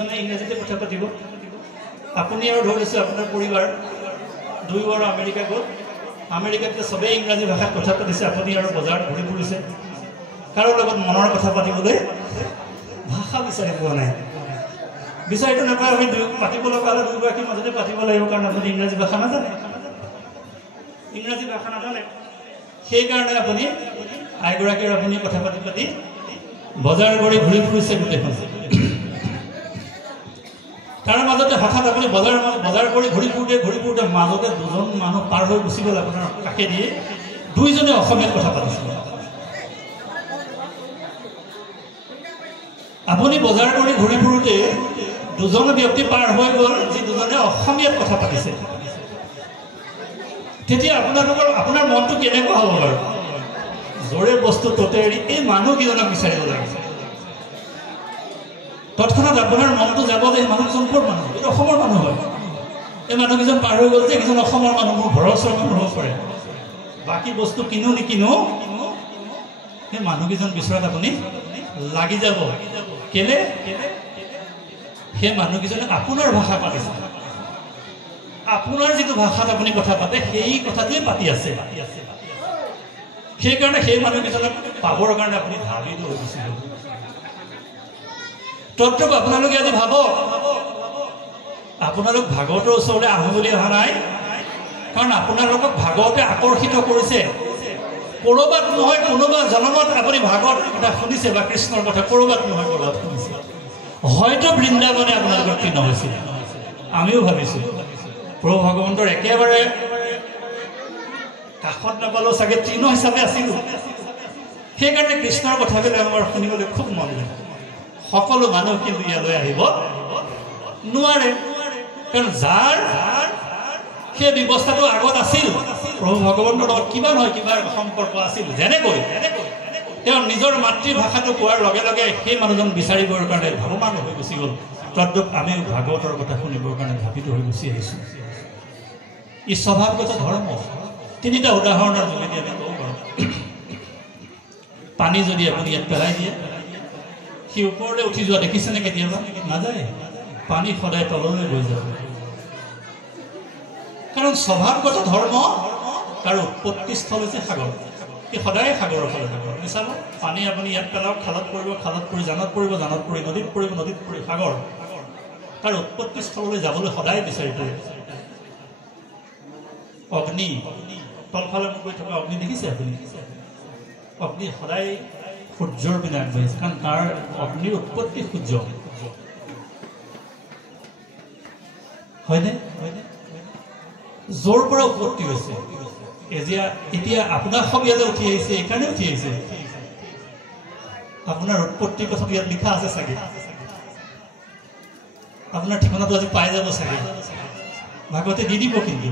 ইজনে ইংৰাজীতে কথা পাতিব আপুনি আৰু ধৰিছে আপোনাৰ পৰিবাৰ দুইবাৰ আমেৰিকা গ'ল আমেৰিকাতে সবেই ইংৰাজী ভাষাত কথা পাতিছে আপুনি আৰু বজাৰত ঘূৰি ফুৰিছে কাৰো লগত মনৰ কথা পাতিবলৈ ভাষা বিচাৰি পোৱা নাই বিচাৰিটো নাপায় আমি পাতিব লগা হ'লে দুয়োগৰাকীৰ মাজতে পাতিব লাগিব কাৰণ আপুনি ইংৰাজী ভাষা নাজানে সেইকাৰণে আপুনি আইগৰাকীৰ আপুনি কথা পাতি পাতি বজাৰ কৰি ঘূৰি ফুৰিছে গোটেইখন তাৰ মাজতে হঠাৎ আপুনি বজাৰ কৰি ঘূৰি ফুৰোঁতে মাজতে দুজন মানুহ পাৰ হৈ গুচি গ'ল আপোনাৰ কাষেদি দুইজনে অসমীয়াত কথা পাতিছিল আপুনি বজাৰ কৰি ঘূৰি ফুৰোঁতে দুজন ব্যক্তি পাৰ হৈ গ'ল যি দুজনে অসমীয়াত কথা পাতিছে তেতিয়া আপোনাৰ মনটো কেনেকুৱা হ'ব বাৰু জোৰে বস্তু ততে এৰি এই মানুহকেইজনক বিচাৰিব লাগিছে তৎক্ষণাত আপোনাৰ মনটো যাব যে এই মানুহজন ক'ৰ মানুহ এইটো অসমৰ মানুহ হয় এই মানুহকেইজন পাৰ হৈ গ'ল যে এইকেইজন অসমৰ মানুহ মোৰ ঘৰৰ ওচৰৰ মানুহ হ'ব পাৰে বাকী বস্তু কিনো নিকিনো সেই মানুহকেইজন বিচৰাত আপুনি লাগি যাব কেলে সেই মানুহকেইজনে আপোনাৰ ভাষা পাতিছে আপোনাৰ যিটো ভাষাত আপুনি কথা পাতে সেই কথাটোৱে পাতি আছে সেইকাৰণে সেই মানুহকেইজনক পাবৰ কাৰণে আপুনি ভাবি লৈ গুচি গ'ল তত্ত্বক আপোনালোকে আজি ভাবক আপোনালোক ভাগৱতৰ ওচৰলৈ আহোঁ বুলি অহা নাই কাৰণ আপোনালোকক ভাগৱতে আকৰ্ষিত কৰিছে ক'ৰবাত নহয় কোনোবা জনমত আপুনি ভাগৱত কথা শুনিছে বা কৃষ্ণৰ কথা ক'ৰবাত নহয় ক'ৰবাত শুনিছে হয়তো বৃন্দাবনে আপোনালোকৰ তৃণ হৈছিল আমিও ভাবিছোঁ প্ৰভু ভগৱন্তৰ একেবাৰে কাষত নাপালেও চাগে তৃণ হিচাপে আছিলোঁ সেইকাৰণে কৃষ্ণৰ কথাবিলাক আমাৰ শুনিবলৈ খুব মন যায় সকলো মানুহ কিন্তু ইয়ালৈ আহিব নোৱাৰে কাৰণ যাৰ সেই ব্যৱস্থাটো আগত আছিল প্ৰভু ভগৱন্তৰ লগত কিবা নহয় কিবা সম্পৰ্ক আছিল যেনেকৈ তেওঁ নিজৰ মাতৃভাষাটো কোৱাৰ লগে লগে সেই মানুহজন বিচাৰিবৰ কাৰণে ভাৱমান হৈ গুচি গ'ল তদ্ৰূপ আমি ভাগৱতৰ কথা শুনিবৰ কাৰণে ভাবিত হৈ গুচি আহিছোঁ ই স্বভাৱগত ধৰ্ম তিনিটা উদাহৰণৰ যোগেদি আমি ক'ব পাৰোঁ পানী যদি আপুনি ইয়াত পেলাই দিয়ে সি ওপৰলৈ উঠি যোৱা দেখিছেনে কেতিয়াবা নাযায় পানী সদায় তললৈ গৈ যাব কাৰণ স্বভাৱগত ধৰ্ম তাৰ উৎপত্তিস্থল হৈছে সাগৰ সি সদায় সাগৰৰ ফালে যাব চাব পানী আপুনি ইয়াত পেলাওক খালত পৰিব খালত পৰি জানত পৰিব জানত পৰি নদীত পৰিব নদীত পৰি সাগৰ তাৰ উৎপত্তিস্থললৈ যাবলৈ সদায় বিচাৰি ফুৰে অগ্নি তলফালে গৈ থকা অগ্নি দেখিছে আপুনি অগ্নি সদায় সূৰ্যৰ পিনে আগবাঢ়িছে কাৰণ তাৰ অগ্নিৰ উৎপত্তি সূৰ্য হয়নে য'ৰ পৰা উৎপত্তি হৈছে এতিয়া আপোনাৰ সব ইয়াতে উঠি আহিছে এইকাৰণে উঠি আহিছে আপোনাৰ উৎপত্তিৰ কথাটো ইয়াত লিখা আছে চাগে আপোনাৰ ঠিকনাটো আজি পাই যাব চাগে ভাগৱতে দি দিব কিন্তু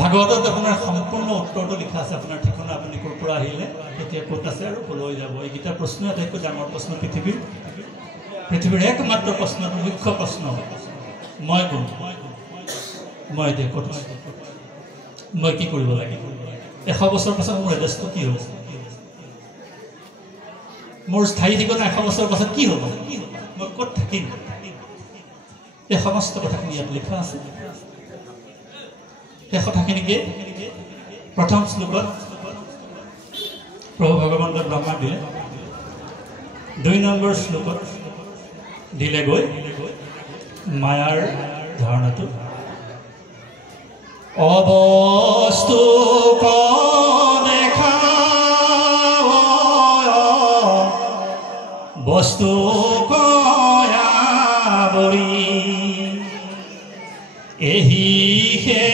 ভাগৱতত আপোনাৰ সম্পূৰ্ণ উত্তৰটো লিখা আছে আপোনাৰ ঠিকনা আপুনি ক'ৰ পৰা আহিলে কেতিয়া ক'ত আছে আৰু ক'লৈ যাব এইকেইটা প্ৰশ্ন আটাইতকৈ ডাঙৰ প্ৰশ্ন পৃথিৱীৰ একমাত্ৰ প্ৰশ্নটো মুখ্য প্ৰশ্ন মই কোন মই এতিয়া ক'ত মই কি কৰিব লাগিব 100 বছৰ পাছত মোৰ এড্ৰেছটো কি হ'ব মোৰ স্থায়ী ঠিকনা 100 বছৰ পাছত কি হ'ব মই ক'ত থাকিম এই সমস্ত কথাখিনি ইয়াত লিখা আছে সেই কথাখিনিকে প্ৰথম শ্লোকত প্ৰভু ভগৱন্তই ব্ৰহ্মা দিলে 2 নম্বৰ শ্লোকত দিলেগৈ মায়াৰ ধাৰণাটো অবস্তু দেখা বস্তু কয়াবৰি এহি হে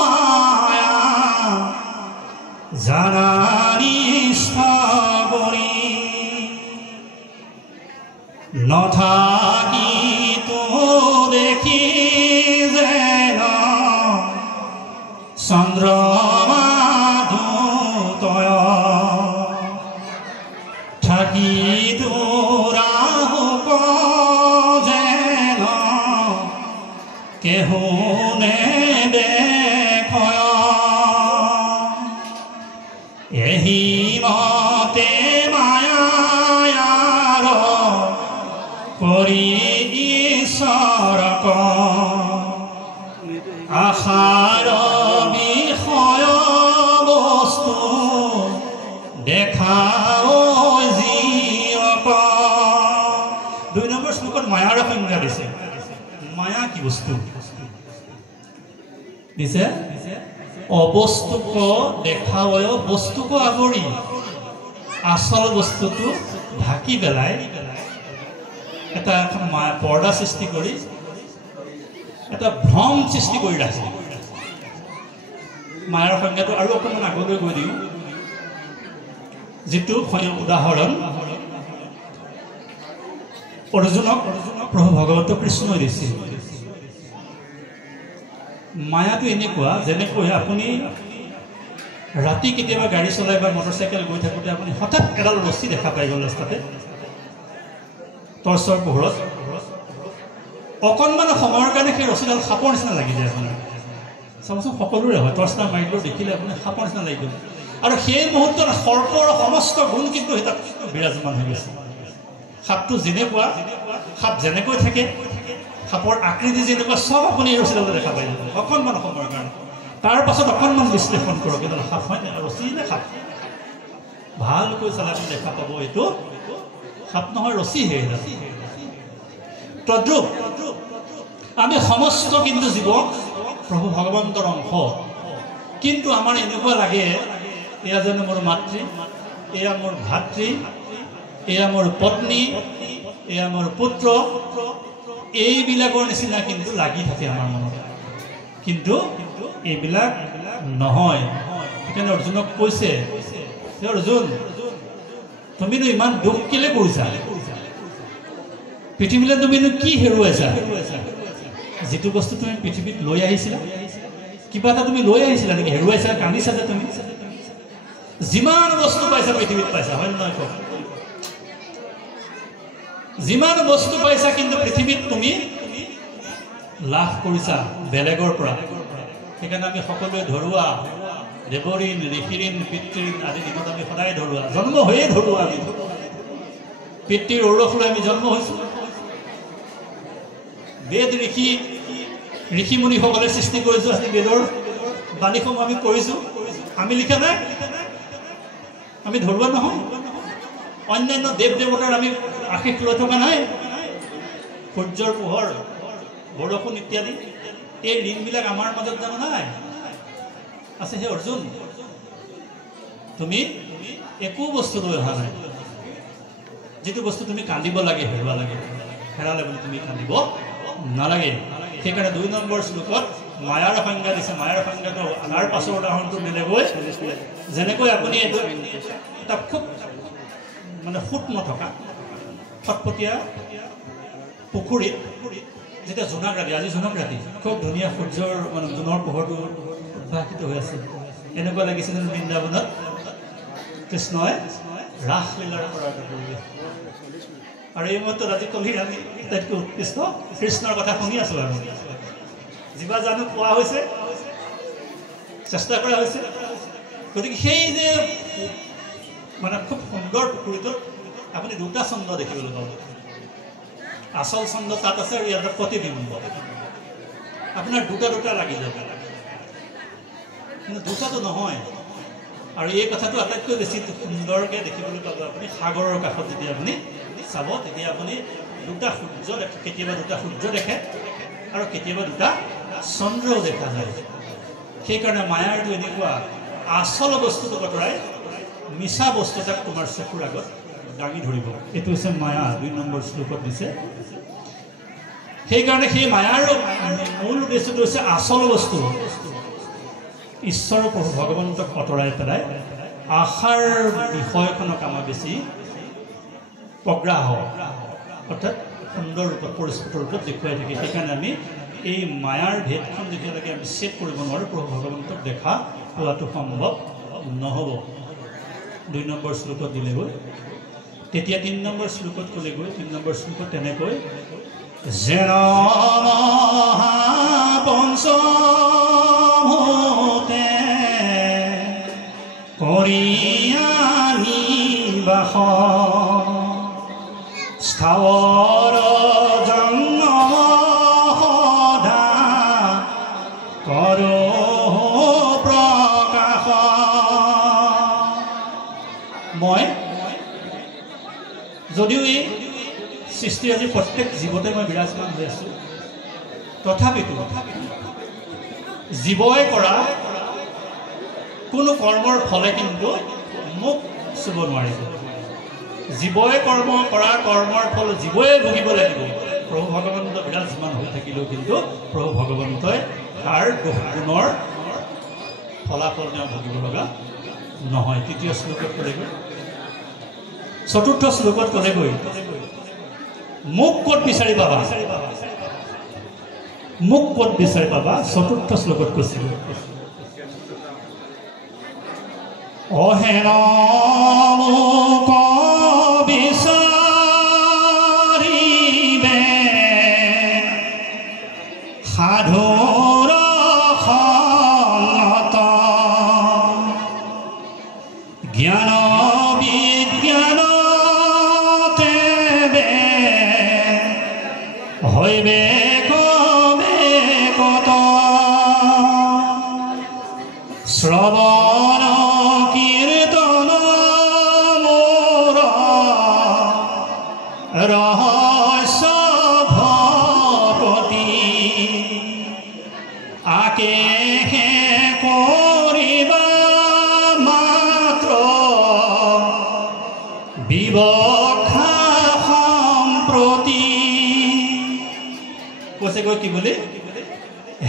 মায়া জানানি স্থাবৰি নথাকি তো দেখি যেন চন্দ্ৰমা দূতয় থাকি তোৰাহুক যেন কেহুনে দেখয় এহি মতে মায়া কৰি ঈশ্বৰক আশাৰ বিষয় বস্তু দেখাও জীয়ক। 2 নম্বৰ শ্লোকত মায়াৰ সংজ্ঞা দিছে। মায়া কি বস্তু দিছে? অবস্তুক দেখাও বস্তুক আৱৰি আচল বস্তুটো ঢাকি পেলাই এটা এখন পৰ্দা সৃষ্টি কৰি এটা ভ্ৰম সৃষ্টি কৰি ৰাখে। মায়াৰ সংজ্ঞাটো আৰু অকণমান আগলৈ গৈ দিওঁ, যিটো উদাহৰণ অৰ্জুনক প্ৰভু ভগৱন্ত কৃষ্ণই দিছিল। মায়াটো এনেকুৱা, যেনেকৈ আপুনি ৰাতি কেতিয়াবা গাড়ী চলাই বা মটৰচাইকেল গৈ থাকোঁতে আপুনি হঠাৎ এডাল ৰছী দেখা পাই গ'ল ৰাস্তাতে টৰ্চৰ পোহৰত, অকণমান সময়ৰ কাৰণে সেই ৰছীডাল সাপৰ নিচিনা লাগি যায় আপোনাৰ। চাবচোন সকলোৰে হয়, টৰ্চ এটা মাৰিলেও দেখিলে আপুনি সাপৰ নিচিনা লাগি গ'ল, আৰু সেই মুহূৰ্তত সৰ্পৰ সমস্ত গুণ কিন্তু সেই তাত বিৰাজমান হৈ গৈছে। সাপটো যেনেকুৱা, সাপ যেনেকৈ থাকে, সাপৰ আকৃতি যেনেকুৱা, চব আপুনি এই ৰছীডালতে দেখা পাই যাব অকণমান সময়ৰ কাৰণে। তাৰ পাছত অকণমান বিশ্লেষণ কৰক, এইডাল সাপ হয় নে ৰছী নে সাপ? ভালকৈ চালে আপুনি দেখা পাব এইটো সাপ নহয়, ৰছীহে। তদ্ৰুপ আমি সমস্ত কিন্তু জীৱ প্ৰভু ভগৱন্তৰ অংশ, কিন্তু আমাৰ এনেকুৱা লাগে এয়া যেন মোৰ মাতৃ, এয়া মোৰ ভাতৃ, এয়া মোৰ পত্নী, এয়া মোৰ পুত্ৰ, এইবিলাকৰ নিচিনা কিন্তু লাগি থাকে আমাৰ মনত। কিন্তু এইবিলাক নহয়। সেইকাৰণে অৰ্জুনক কৈছে, অৰ্জুন তুমিনো ইমান দুখ কেলে কৰিছা? পৃথিৱীলৈ তুমিনো কি হেৰুৱাইছা? যিটো বস্তু তুমি পৃথিৱীত লৈ আহিছিলা, কিবা এটা তুমি লৈ আহিছিলা নেকি? হেৰুৱাইছা, কান্দিছা যে তুমি? যিমান বস্তু পাইছা পৃথিৱীত পাইছা, হয় নহয় কওক? যিমান বস্তু পাইছা কিন্তু পৃথিৱীত তুমি লাভ কৰিছা বেলেগৰ পৰা। সেইকাৰণে আমি সকলোৱে ধৰুৱা, দেৱঋণ, ঋষিঋণ, পিতৃঋণ আদি দিনত আমি সদায় ধৰুৱা, জন্ম হৈয়ে ধৰুৱা। আমি পিতৃৰ ঔৰস লৈ আমি জন্ম হৈছোঁ। বেদ ঋষিমুনিসকলে সৃষ্টি কৰিছোঁ, আমি বেদৰ বাণীসমূহ আমি কৰিছোঁ, আমি লিখা নাই, আমি ধৰুৱা নহয়। অন্যান্য দেৱ দেৱতাৰ আমি আশীষ লৈ থকা নাই। সূৰ্যৰ পোহৰ, বৰষুণ ইত্যাদি এই ঋণবিলাক আমাৰ মাজত জানো নাই? আছে। হে অৰ্জুন, তুমি একো বস্তু লৈ অহা নাই। যিটো বস্তু তুমি কান্দিব লাগে, হেৰুৱা লাগে, হেৰালে বুলি তুমি কান্দিব নালাগে। সেইকাৰণে 2 নম্বৰ শ্লোকত মায়াৰ সংজ্ঞা দিছে। মায়াৰ সংজ্ঞাটো তাৰ পাছৰ উদাহৰণটো বেলেগৈ, যেনেকৈ আপুনি এটা খুব মানে সুত নথকা ফটফটীয়া পুখুৰীত যেতিয়া জোনাক ৰাতি, আজি জোনাক ৰাতি, খুব ধুনীয়া সূৰ্যৰ মানে জোনৰ পোহৰটো উদ্ভাসিত হৈ আছে, এনেকুৱা লাগিছে যেন বৃন্দাবনত কৃষ্ণই ৰাসলীলাৰ কৰাৰ পৰিৱেশ। আৰু এই মুহূৰ্তত আজি কলিৰ আমি আটাইতকৈ উৎকৃষ্ট কৃষ্ণৰ কথা শুনি আছোঁ। আৰু যিবা জানো পোৱা হৈছে, চেষ্টা কৰা হৈছে। গতিকে সেই যে মানে খুব সুন্দৰ পুখুৰীটোত আপুনি 2টা ছন্দ দেখিবলৈ পাব। আচল ছন্দ তাত আছে আৰু ইয়াতে প্ৰতিবিম্ব। আপোনাৰ 2টা লাগি যাব, কিন্তু 2টাটো নহয়। আৰু এই কথাটো আটাইতকৈ বেছি সুন্দৰকৈ দেখিবলৈ পাব আপুনি সাগৰৰ কাষত যেতিয়া আপুনি চাব, তেতিয়া আপুনি 2টা সূৰ্য দেখে, কেতিয়াবা 2টা সূৰ্য দেখে আৰু কেতিয়াবা 2টা চন্দ্ৰও দেখা যায়। সেইকাৰণে মায়াৰটো এনেকুৱা, আচল বস্তুটো আঁতৰাই মিছা বস্তু এটাক তোমাৰ চকুৰ আগত দাঙি ধৰিব। এইটো হৈছে মায়া, 2 নম্বৰ শ্লোকত দিছে। সেইকাৰণে সেই মায়াৰ মূল উদ্দেশ্যটো হৈছে আচল বস্তু ঈশ্বৰ প্ৰভু ভগৱন্তক আঁতৰাই পেলাই আশাৰ বিষয়খনক আমাৰ বেছি প্ৰগ্ৰাহ, অৰ্থাৎ সুন্দৰ ৰূপত, পৰিস্ফুট ৰূপত দেখুৱাই থাকে। সেইকাৰণে আমি এই মায়াৰ ভেদখন যেতিয়ালৈকে আমি চেক কৰিব নোৱাৰোঁ, প্ৰভু ভগৱন্তক দেখা পোৱাটো সম্ভৱ নহ'ব। 2 নম্বৰ শ্লোকত দিলেগৈ। তেতিয়া 3 নম্বৰ শ্লোকত ক'লেগৈ, 3 নম্বৰ শ্লোকত তেনেকৈ যেন পঞ্চভূতে কৰি আনি বাস স্থাৱৰ জংগম সদা কৰো প্ৰকাশ। মই যদিও এই সৃষ্টিৰাজি প্ৰত্যেক জীৱতে মই বিৰাজমান হৈ আছোঁ, তথাপিতো জীৱই কৰা কোনো কৰ্মৰ ফলে কিন্তু মোক চুব নোৱাৰিব। জীৱই কৰ্ম কৰা কৰ্মৰ ফল জীৱই ভুগিব লাগিব। প্ৰভু ভগৱন্ত বিৰাজমান হৈ থাকিলেও কিন্তু প্ৰভু ভগৱন্তই তাৰ গুণৰ ফলাফল তেওঁ ভুগিব লগা নহয়। তৃতীয় শ্লোকত ক'লেগৈ, চতুৰ্থ শ্লোকত ক'লেগৈ, মোক ক'ত বিচাৰি পাবা, মোক ক'ত বিচাৰি পাবা। চতুৰ্থ শ্লোকত কৈছিল, অহেন মোক বিচাৰিবে সাধুৰ সংগত, জ্ঞান বিজ্ঞান তেবে হৈবে কবে কত, শ্ৰৱণ কীৰ্তন মোৰ ৰহস্য ভকতি, আকেশে কৰিবা মাত্ৰ বিবক্ষা সম্প্ৰতি। কৈছে গৈ কি বুলি,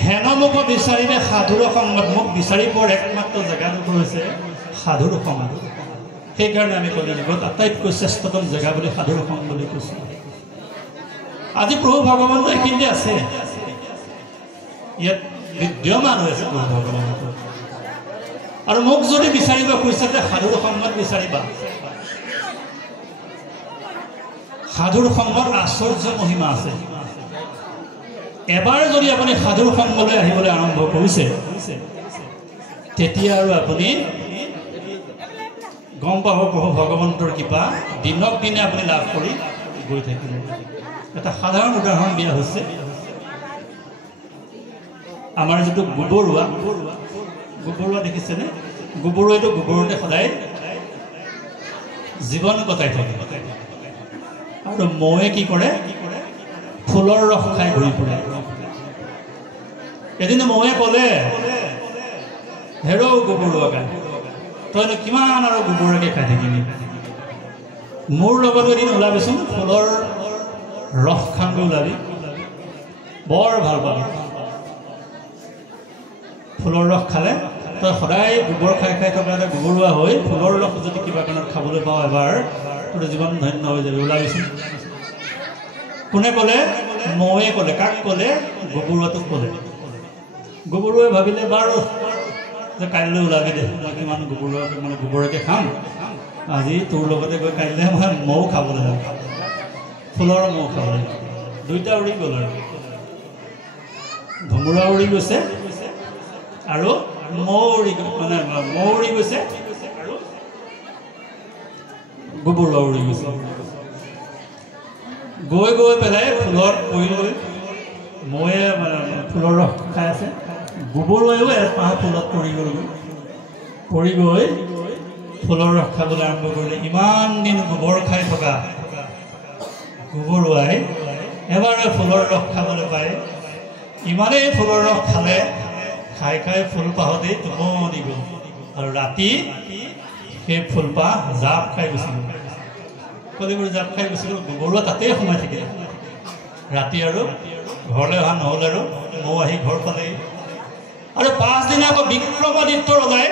হেন মোক বিচাৰিলে সাধুৰ সংগত। মোক বিচাৰি পোৱাৰ একমাত্ৰ জেগাটো হৈছে সাধুৰ সংগ। সেইকাৰণে আমি কলিযুগত আটাইতকৈ শ্ৰেষ্ঠতম জেগা বুলি সাধুৰ সংগ বুলি কৈছোঁ। আজি প্ৰভু ভগৱন্ত এইখিনিতে আছে, ইয়াত বিদ্যমান হৈ আছে প্ৰভু ভগৱন্ত। আৰু মোক যদি বিচাৰিব খুজিছে যে সাধুৰ সংগত বিচাৰিবা। সাধুৰ সংগত আশ্চৰ্য মহিমা আছে। এবাৰ যদি আপুনি সাধুৰ সংগলৈ আহিবলৈ আৰম্ভ কৰিছে, তেতিয়া আৰু আপুনি গম পাব প্ৰভু ভগৱন্তৰ কৃপা দিনক দিনে আপুনি লাভ কৰি গৈ থাকিব। এটা সাধাৰণ উদাহৰণ দিয়া হৈছে, আমাৰ যিটো গোবৰুৱা, গোবৰুৱা দেখিছেনে? গোবৰুৱাইটো গোবৰতে সদায় জীৱন কটাই থাকে। আৰু মৌৱে কি কৰে, ফুলৰ ৰস খাই ঘূৰি ফুৰে। এদিন মৌৱে ক'লে, হেৰ গোবৰুৱাকে, তইনো কিমান আৰু গোবৰকে খাই থাকিবি, মোৰ লগত এদিন ওলাবিচোন, ফুলৰ ৰস খানকৈ ওলাবি, বৰ ভাল পাবি। ফুলৰ ৰস খালে তই সদায় গোবৰ খাই খাই থকা এটা গোবৰুৱা হৈ ফুলৰ ৰস যদি কিবা কাৰণত খাবলৈ পাওঁ এবাৰ, তোৰ জীৱন ধন্য হৈ যাবি, ওলাবিচোন। কোনে ক'লে? মৌৱে ক'লে। কাক ক'লে? গোবৰুৱাটোক ক'লে। গোবৰুৱাই ভাবিলে, বাৰু যে কাইলৈ ওলাবি দে, মই কিমান গোবৰকে খাম, আজি তোৰ লগতে গৈ কাইলৈ মই মৌ খাবলৈ যাম, ফুলৰ মৌ খাবলৈ। দুইটা উৰি গ'ল। আৰু ভোমোৰা উৰি গৈছে আৰু মৌ উৰি গৈছে আৰু গোবৰুৱা উৰি গৈছে। গৈ গৈ পেলাই ফুলত পৰিলৈ, মৌৱে ফুলৰ ৰস খাই আছে, গোবৰুৱাইও এপাহ ফুলত পৰি গ'লগৈ। পৰি গৈ ফুলৰ ৰস খাবলৈ আৰম্ভ কৰিলে। ইমান দিন গোবৰ খাই থকা গোবৰুৱাই এবাৰে ফুলৰ ৰস খাবলৈ পায়। ইমানেই ফুলৰ ৰস খালে, খাই খাই ফুলপাহতেই টোপনি গ'ল। আৰু ৰাতি সেই ফুলপাহ জাপ খাই গুচি গ'ল। কলিবোৰ জাপ খাই গুচি গ'ল। গোবৰুৱা তাতেই সোমাই থাকিলে। ৰাতি আৰু ঘৰলৈ অহা নহ'ল। আৰু মৌ আহি ঘৰ পালেহি। আৰু পাছদিনা আকৌ বিক্ৰমাদিত্য ৰজাই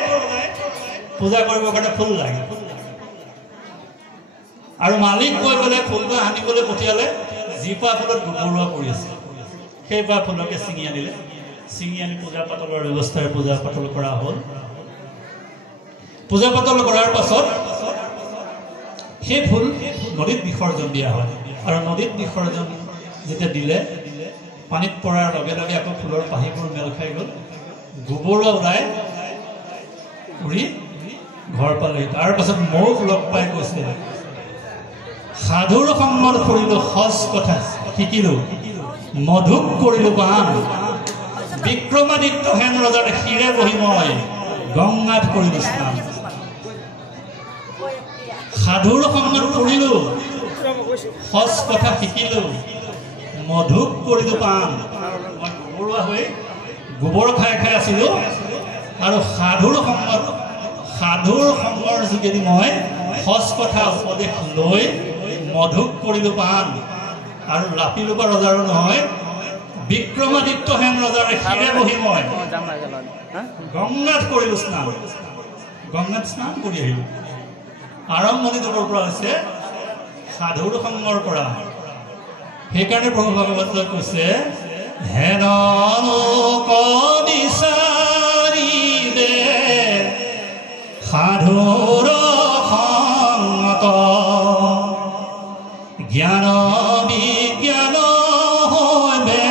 পূজা কৰিবৰ কাৰণে ফুল লাগে। আৰু মালিক গৈ পেলাই ফুলপাহ আনিবলৈ পঠিয়ালে। যিপাহ ফুলত গোবৰুৱা পৰি আছে, সেইপাহ ফুলকে ছিঙি আনিলে। ছিঙি আনি পূজা পাতলৰ ব্যৱস্থাৰে পূজা পাতল কৰা হ'ল। পূজা পাতল কৰাৰ পাছত সেই ফুল নদীত বিসৰ্জন দিয়া হয়। আৰু নদীত বিসৰ্জন যেতিয়া দিলে, পানীত পৰাৰ লগে লগে আকৌ ফুলৰ পাহিবোৰ মেল খাই গ'ল। গোবৰুৱা ওলাই উৰি ঘৰ পালেহি। তাৰ পাছত মৌক লগ পাই কৈছে, সাধুৰ সংগত কৰিলো সজ কথা শিকিলো মধুক কৰিলো পান বিক্ৰমাদিত্য হেন ৰজাৰ শিৰে বহি মই গংগাত কৰিলো স্নান সাধুৰ সংগত কৰিলো সজ কথা শিকিলো মধুক কৰিলো পান মই গোবৰুৱা হৈ গোবৰ খাই খাই আছিলো আৰু সাধুৰ সংগৰ যোগেদি মই সজ কথা উপদেশ লৈ মধুক কৰিলো পান আৰু লাপিলোপা ৰজাৰো নহয় বিক্ৰমাদিত্য হেন ৰজাৰ শিৰে বহি মই গংগাত কৰিলো স্নান গংগাত স্নান কৰি আহিলো আৰম্ভণি য'ৰ পৰা হৈছে সাধুৰ সংগৰ পৰা সেইকাৰণে প্ৰভু ভগৱন্তই কৈছে হেন লোক বিচাৰিলে সাধুৰ সংগত জ্ঞান বিজ্ঞান হৈবে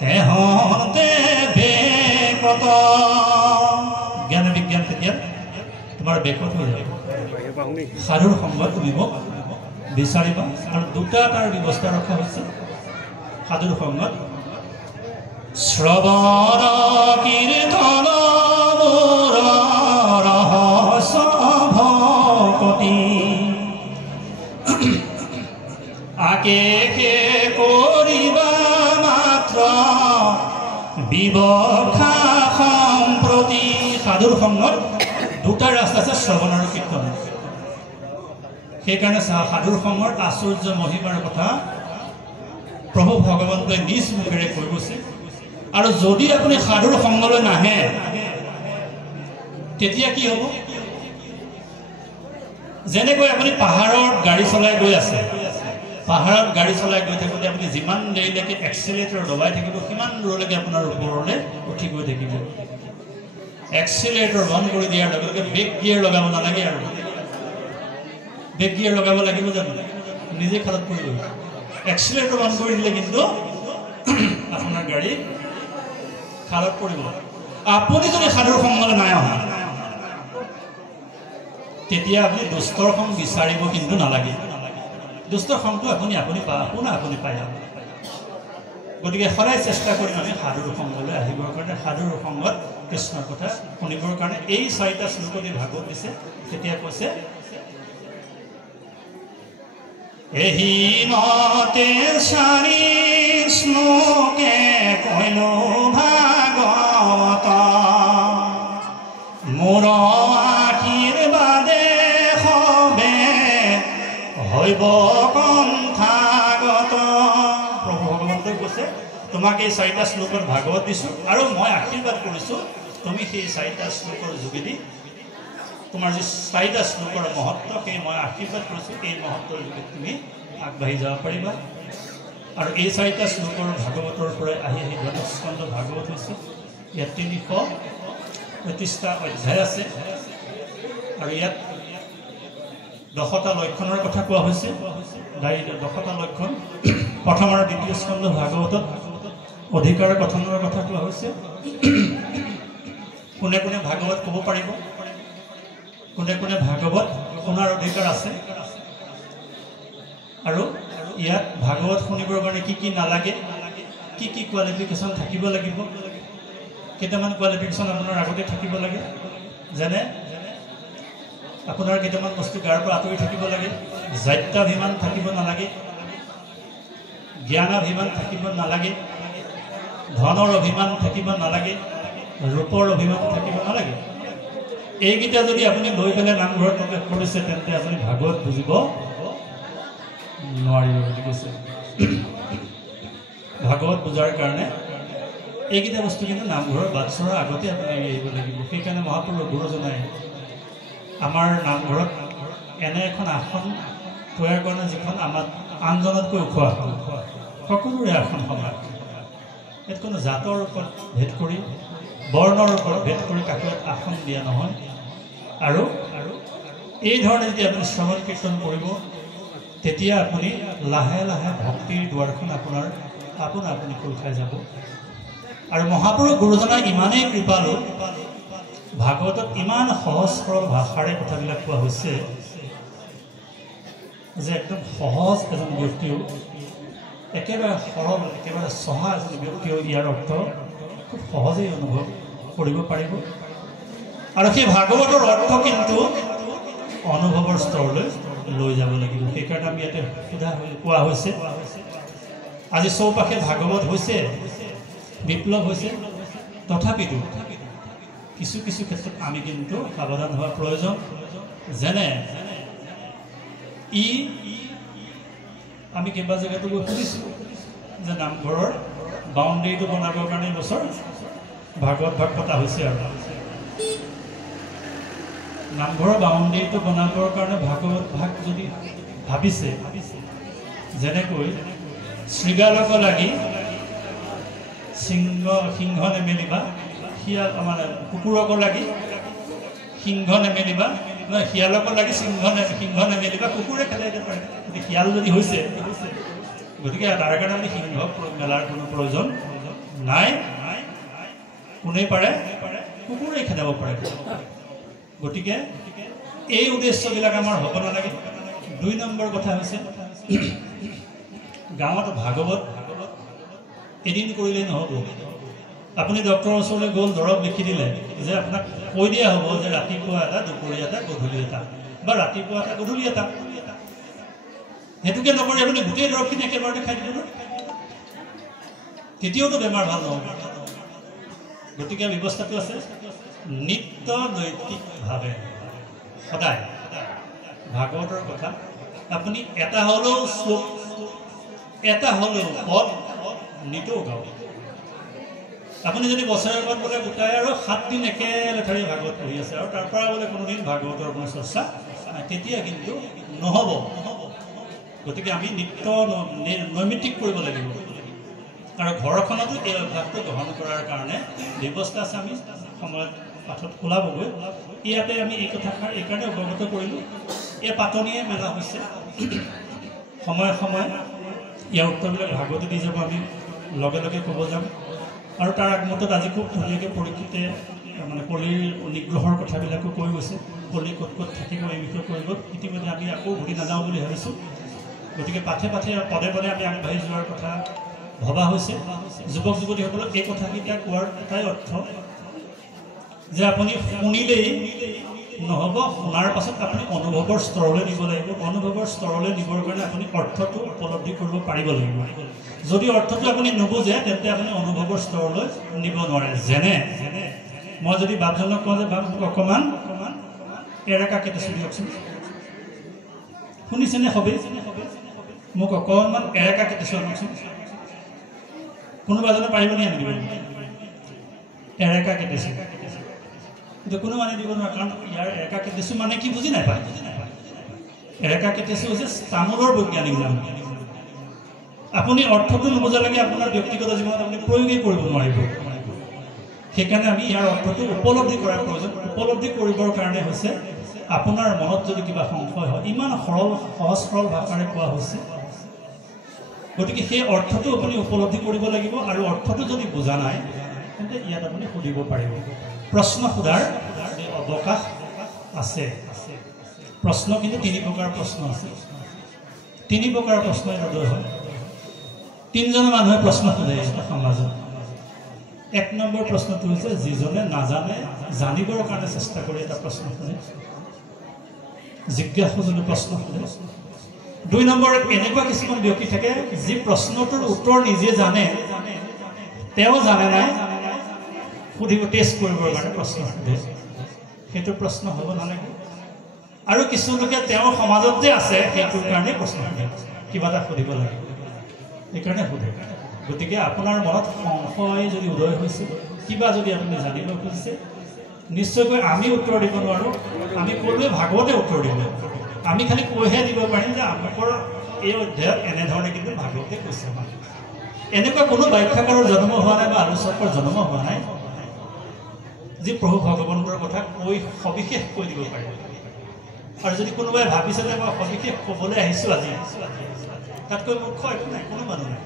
তেহতে বেকত জ্ঞান বিজ্ঞান তেতিয়া তোমাৰ বেকত হৈ যাব সাধুৰ সংগত তুমি মোক বিচাৰিবা আৰু দুটা তাৰ ব্যৱস্থা ৰখা হৈছে সাধুৰ সংগত শ্ৰৱণ কীৰ্তন ৰহস্য ভকতি আকেশে কৰিবা মাত্ৰ বিবক্ষা সম্প্ৰতি সাধুৰ সংগত দুটা ৰাস্তা আছে শ্ৰৱণ আৰু কীৰ্তন সেইকাৰণে সাধুৰ সংগৰ আশ্চৰ্য মহিমাৰ কথা প্ৰভু ভগৱন্তই নিজ মুখেৰে কৈ গৈছে আৰু যদি আপুনি সাধুৰ সংগলৈ নাহে তেতিয়া কি হ'ব যেনেকৈ আপুনি পাহাৰত গাড়ী চলাই গৈ আছে পাহাৰত গাড়ী চলাই গৈ থাকোঁতে আপুনি যিমান দেৰিলৈকে এক্সিলেটৰ দবাই থাকিব সিমান দূৰলৈকে আপোনাৰ ওপৰলৈ উঠি গৈ থাকিব এক্সিলেটৰ বন্ধ কৰি দিয়াৰ লগে লগে ব্ৰেক গিয়াৰ লগাব নালাগে আৰু ব্ৰেক গিয়াৰ লগাব লাগিব জানো নিজে খালত পৰিব এক্সিলেটৰ বন্ধ কৰি দিলে কিন্তু আপোনাৰ গাড়ী খালত পৰিব আপুনি যদি সাধুৰ সংগলৈ নাই অহা তেতিয়া আপুনি দুষ্টৰ সং বিচাৰিব কিন্তু নালাগে দুষ্টৰ সংটো আপুনি পাই যাব গতিকে সদায় চেষ্টা কৰিম আমি সাধুৰ সংগলৈ আহিবৰ কাৰণে সাধুৰ সংগত কৃষ্ণৰ কথা শুনিবৰ কাৰণে এই চাৰিটা শ্লোকতে ভাগৱত দিছে তেতিয়া কৈছে এহি মতে চাৰি শ্লোকে কৈলো ভাগৱত মোৰ আশীৰ্বাদে হবে হৈব কণ্ঠাগত প্ৰভু ভগৱন্তই কৈছে তোমাক এই চাৰিটা শ্লোকত ভাগৱত দিছোঁ আৰু মই আশীৰ্বাদ কৰিছোঁ তুমি সেই চাৰিটা শ্লোকৰ যোগেদি তোমাৰ যি চাৰিটা শ্লোকৰ মহত্ব সেই মই আশীৰ্বাদ কৰিছোঁ এই মহত্বৰ যোগেদি তুমি আগবাঢ়ি যাব পাৰিবা আৰু এই চাৰিটা শ্লোকৰ ভাগৱতৰ পৰাই আহি দ্বাদশ স্কন্ধ ভাগৱত হৈছে ইয়াত 335টা অধ্যায় আছে আৰু ইয়াত 10টা লক্ষণৰ কথা কোৱা হৈছে 10টা লক্ষণ প্ৰথম আৰু দ্বিতীয় স্কন্ধ ভাগৱতত অধিকাৰ গঠনৰ কথা কোৱা হৈছে কোনে কোনে ভাগৱত ক'ব পাৰিব কোনে কোনে ভাগৱত শুনাৰ অধিকাৰ আছে আৰু ইয়াত ভাগৱত শুনিবৰ কাৰণে কি কি নালাগে কি কি কোৱালিফিকেশ্যন থাকিব লাগিব কেইটামান কোৱালিফিকেশ্যন আপোনাৰ আগতে থাকিব লাগে যেনে আপোনাৰ কেইটামান বস্তু গাৰ পৰা আঁতৰি থাকিব লাগে জাত্যাভিমান থাকিব নালাগে জ্ঞানাভিমান থাকিব নালাগে ধনৰ অভিমান থাকিব নালাগে ৰূপৰ অভিমান থাকিব নালাগে এইকেইটা যদি আপুনি লৈ পেলাই নামঘৰত প্ৰৱেশ কৰিছে তেন্তে আপুনি ভাগৱত বুজিব নোৱাৰিব বুলি কৈছে ভাগৱত বুজাৰ কাৰণে এইকেইটা বস্তু কিন্তু নামঘৰৰ বাটচৰাৰ আগতে আপুনি আহিব লাগিব সেইকাৰণে মহাপুৰুষ গুৰুজনাই আমাৰ নামঘৰত এনে এখন আসন তৈয়াৰ কৰা যিখন আমাৰ আনজনতকৈ ওখ আসন সকলোৰে আসন সমান ইয়াত কোনো জাতৰ ওপৰত ভেদ কৰি বৰ্ণৰ ওপৰত ভেদ কৰি কাকো আসন দিয়া নহয় আৰু এই ধৰণে যদি আপুনি শ্ৰৱণ কীৰ্তন কৰিব তেতিয়া আপুনি লাহে লাহে ভক্তিৰ দুৱাৰখন আপুনি খোল খাই যাব আৰু মহাপুৰুষ গুৰুজনাই ইমানেই কৃপালু ভাগৱতত ইমান সহজ সৰল ভাষাৰে কথাবিলাক কোৱা হৈছে যে একদম সহজ এজন ব্যক্তিও একেবাৰে সৰল একেবাৰে সহা এজন ব্যক্তিও ইয়াৰ অৰ্থ খুব সহজেই অনুভৱ কৰিব পাৰিব আৰু সেই ভাগৱতৰ অৰ্থ কিন্তু অনুভৱৰ স্তৰলৈ লৈ যাব লাগিব সেইকাৰণে আমি ইয়াতে সোধা কোৱা হৈছে আজি চৌপাশে ভাগৱত হৈছে বিপ্লৱ হৈছে তথাপিতো কিছু কিছু ক্ষেত্ৰত আমি কিন্তু সাৱধান হোৱাৰ প্ৰয়োজন যেনে আমি কেইবা জেগাতো গৈ শুনিছোঁ যে নামঘৰৰ বাউণ্ডেৰীটো বনাবৰ কাৰণে বছৰ ভাগৱত ভাগ পতা হৈছে আৰু নামঘৰৰ বাউণ্ডেৰীটো বনাবৰ কাৰণে ভাগৱত ভাগ যদি ভাবিছে যেনেকৈ শৃগালক লাগি সিংহ নেমেলিবা শিয়াল মানে কুকুৰক লাগি সিংহ নেমেলিবা নহয় শিয়ালক লাগি সিংহ নেমেলিবা কুকুৰে খেলাই দিব পাৰে গতিকে শিয়াল যদি হৈছে গতিকে তাৰ কাৰণে আমি সিংহ মেলাৰ কোনো প্ৰয়োজন নাই কোনেই পাৰে কুকুৰে খেদাব পাৰে গতিকে এই উদ্দেশ্যবিলাক আমাৰ হ'ব নালাগে 2 নম্বৰ কথা হৈছে গাঁৱত ভাগৱত এদিন কৰিলেই নহ'ব আপুনি ডক্টৰৰ ওচৰলৈ গ'ল দৰৱ লিখি দিলে যে আপোনাক কৈ দিয়া হ'ব যে ৰাতিপুৱা এটা দুপৰীয়া এটা গধূলি এটা বা ৰাতিপুৱা এটা গধূলি এটা সেইটোকে নকৰি আপুনি গোটেই দৰৱখিনি একেবাৰতে খাই দিব তেতিয়াওতো বেমাৰ ভাল নহ'ব গতিকে ব্যৱস্থাটো আছে নিত্য নৈতিকভাৱে সদায় ভাগৱতৰ কথা আপুনি এটা হ'লেও শ্লোক এটা হ'লেও পদ নিতৌ গাব আপুনি যদি বছৰেকত বোলে গোটাই আৰু 7 দিন একেলেঠাৰি ভাগৱত পঢ়ি আছে আৰু তাৰ পৰা বোলে কোনোদিন ভাগৱতৰ কোনো চৰ্চা তেতিয়া কিন্তু নহ'ব গতিকে আমি নিত্য নৈমিত্তিক কৰিব লাগিব আৰু ঘৰখনতো এই অভ্যাসটো গ্ৰহণ কৰাৰ কাৰণে ব্যৱস্থা আছে আমি সময়ত পাঠত ওলাবগৈ ইয়াতে আমি এই কথাষাৰ এইকাৰণে অৱগত কৰিলোঁ এই পাতনিয়ে মেলা হৈছে সময়ে সময়ে ইয়াৰ উত্তৰবিলাক ভাগৱতে দি যাব আমি লগে লগে ক'ব যাম আৰু তাৰ আগমতত আজি খুব ধুনীয়াকৈ পৰীক্ষিতে মানে কলিৰ নিগ্ৰহৰ কথাবিলাকো কৈ গৈছে কলি ক'ত ক'ত থাকিব এই বিষয়ে কৰিব ইতিমধ্যে আমি আকৌ ঘূৰি নাযাওঁ বুলি ভাবিছোঁ গতিকে পাঠে পাঠে পদে পদে আমি আগবাঢ়ি যোৱাৰ কথা ভবা হৈছে যুৱক যুৱতীসকলক এই কথাকেইটা কোৱাৰ এটাই অৰ্থ যে আপুনি শুনিলেই নহ'ব শুনাৰ পাছত আপুনি অনুভৱৰ স্তৰলৈ নিব লাগিব অনুভৱৰ স্তৰলৈ নিবৰ কাৰণে আপুনি অৰ্থটো উপলব্ধি কৰিব পাৰিব লাগিব যদি অৰ্থটো আপুনি নুবুজে তেন্তে আপুনি অনুভৱৰ স্তৰলৈ নিব নোৱাৰে যেনে মই যদি বাপজনক কওঁ যে বাপ অকণমান এৰেকা কেটেছোঁ দিয়কচোন শুনিছেনে সবেই মোক অকণমান এৰেকা কেটেছোঁ আনকচোন কোনোবা এজনে পাৰিবনি আনি দিব এৰেকা কেটেছোঁ কিন্তু কোনো মানে দিব নোৱাৰে কাৰণ ইয়াৰ এৰেকা কেটেছোঁ মানে কি বুজি নাপায় এৰেকা কেটেছোঁ হৈছে তামোলৰ বৈজ্ঞানিক নাম আপুনি অৰ্থটো নুবুজালৈকে আপোনাৰ ব্যক্তিগত জীৱনত আপুনি প্ৰয়োগেই কৰিব নোৱাৰিব সেইকাৰণে আমি ইয়াৰ অৰ্থটো উপলব্ধি কৰাৰ প্ৰয়োজন উপলব্ধি কৰিবৰ কাৰণে হৈছে আপোনাৰ মনত যদি কিবা সংশয় হয় ইমান সৰল সহজ সৰল ভাষাৰে কোৱা হৈছে গতিকে সেই অৰ্থটো আপুনি উপলব্ধি কৰিব লাগিব আৰু অৰ্থটো যদি বুজা নাই তেন্তে ইয়াত আপুনি সুধিব পাৰিব প্ৰশ্ন সোধাৰ অৱকাশ আছে প্ৰশ্ন কিন্তু 3 প্ৰকাৰৰ প্ৰশ্ন আছে 3 প্ৰকাৰৰ প্ৰশ্ন হৃদয় হয় 3জন মানুহে প্ৰশ্ন সোধে সমাজত 1 নম্বৰ প্ৰশ্নটো হৈছে যিজনে নাজানে জানিবৰ কাৰণে চেষ্টা কৰি এটা প্ৰশ্ন সোধে জিজ্ঞাসুজনে প্ৰশ্ন সোধে 2 নম্বৰত এনেকুৱা কিছুমান ব্যক্তি থাকে যি প্ৰশ্নটোৰ উত্তৰ নিজে জানে তেওঁ জানে নাই সুধিব টেষ্ট কৰিবৰ কাৰণে প্ৰশ্ন সোধে সেইটো প্ৰশ্ন হ'ব নালাগে আৰু কিছু লোকে তেওঁৰ সমাজত যে আছে সেইটোৰ কাৰণে প্ৰশ্ন সোধে কিবা এটা সুধিব লাগে এইকাৰণে সোধে গতিকে আপোনাৰ মনত সংশয় যদি উদয় হৈছে কিবা যদি আপুনি জানিব খুজিছে নিশ্চয়কৈ আমি উত্তৰ দিব নোৱাৰোঁ আমি ক'লোৱে ভাগৱতে উত্তৰ দিব আমি খালি কৈহে দিব পাৰিম যে আপোনালোকৰ এই অধ্যায়ত এনেধৰণে কিন্তু ভাগৱতে কৈছে এনেকুৱা কোনো ব্যাখ্যাকাৰৰ জন্ম হোৱা নাই বা আলোচকৰ জন্ম হোৱা নাই যি প্ৰভু ভগৱন্তৰ কথা কৈ সবিশেষ কৈ দিব পাৰে আৰু যদি কোনোবাই ভাবিছে যে মই সবিশেষ ক'বলৈ আহিছোঁ আজি তাতকৈ মুখ্য একো নাই কোনো মানুহ নাই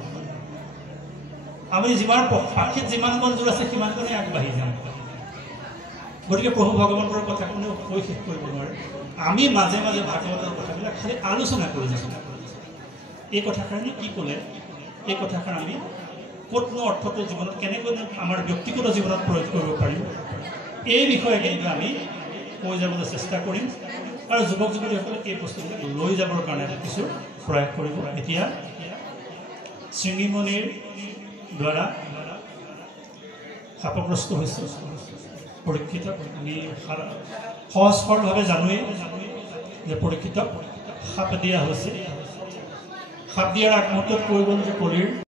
আমি যিমান পাখিত যিমান মঞ্জুৰ আছে সিমানকণেই আগবাঢ়ি যাম গতিকে প্ৰভু ভগৱন্তৰ কথা কোনেও কৈ শেষ কৰিব নোৱাৰে। আমি মাজে মাজে ভাগৱতৰ কথাবিলাক খালি আলোচনা কৰি যাওঁ। এই কথাষাৰি কি ক'লে, এই কথাষাৰ আমি ক'তনো অৰ্থটো জীৱনত কেনেকৈ আমাৰ ব্যক্তিগত জীৱনত প্ৰয়োগ কৰিব পাৰিম, এই বিষয়ে কিন্তু আমি কৈ যাবলৈ চেষ্টা কৰিম আৰু যুৱক যুৱতীসকলে এই বস্তুবিলাক লৈ যাবৰ কাৰণে কিছু প্ৰয়াস কৰিব। এতিয়া শৃংগীমণিৰ দ্বাৰা শাপগ্ৰস্ত হৈছে পৰীক্ষিতক। আমি সহজ সৰলভাৱে জানোৱেই যে পৰীক্ষিতক সাপ দিয়া হৈছে। সাপ দিয়াৰ আগমুহূৰ্তত কৈ গ'ল যে কলিৰ